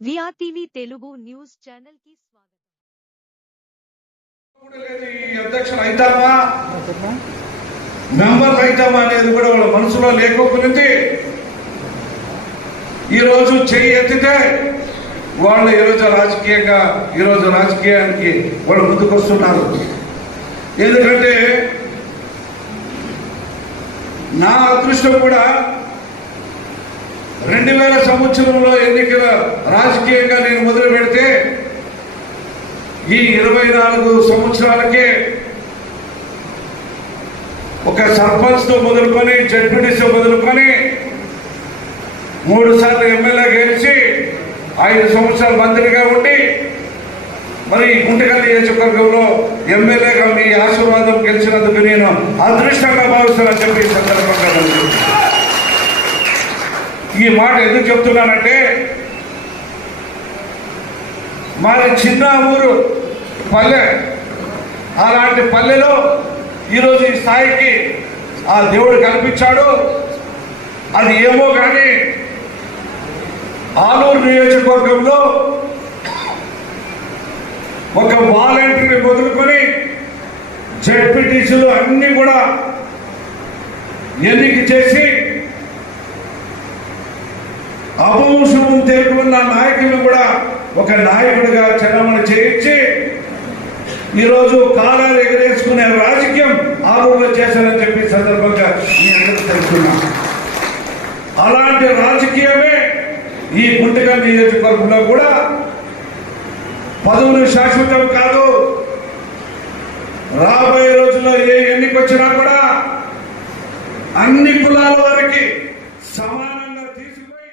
విఆర్టీవీ Telugu news ఛానల్కి స్వాగతం అనేది కూడా వాళ్ళ మనసులో లేకోకునింది ఈరోజు చెయ్యి ఎత్తితే వాళ్ళు ఈరోజు రాజకీయంగా ఈరోజు రాజకీయానికి వాళ్ళు ముందుకొస్తున్నారు. ఎందుకంటే నా అదృష్టం కూడా రెండు వేల సంవత్సరంలో ఎన్నికల రాజకీయంగా నేను మొదలు పెడితే ఈ ఇరవై నాలుగు సంవత్సరాలకే ఒక సర్పంచ్తో మొదలుకొని జడ్పీటీసీ మొదలుకొని మూడు సార్లు ఎమ్మెల్యే గెలిచి ఐదు సంవత్సరాలు మంత్రిగా ఉండి మరి గుంటకల్ నియోజకవర్గంలో ఎమ్మెల్యేగా మీ ఆశీర్వాదం గెలిచినందుకు నేను అదృష్టంగా భావిస్తానని చెప్పి సందర్భంగా ఈ మాట ఎందుకు చెప్తున్నానంటే మాది చిన్న ఊరు పల్లె. అలాంటి పల్లెలో ఈరోజు ఈ స్థాయికి ఆ దేవుడు కల్పించాడు. అది ఏమో కానీ ఆలూరు నియోజకవర్గంలో ఒక వాలంటీర్ని వదులుకొని జడ్పీటీసీలు అన్ని కూడా ఎన్నిక చేసి అపవంశము తెలుపుకున్న నాయకులు కూడా ఒక నాయకుడిగా చరమణ చేయించి ఈరోజు కాలాలు ఎగరేసుకునే రాజకీయం ఆరోగ్యం చేశారని చెప్పి సందర్భంగా మీ అలాంటి రాజకీయమే ఈ గుంటగా నియోజకవర్గంలో కూడా పదవులు శాశ్వతం కాదు. రాబోయే రోజుల్లో ఏ ఎన్నిక వచ్చినా కూడా అన్ని కులాల వారికి సమానంగా సమాన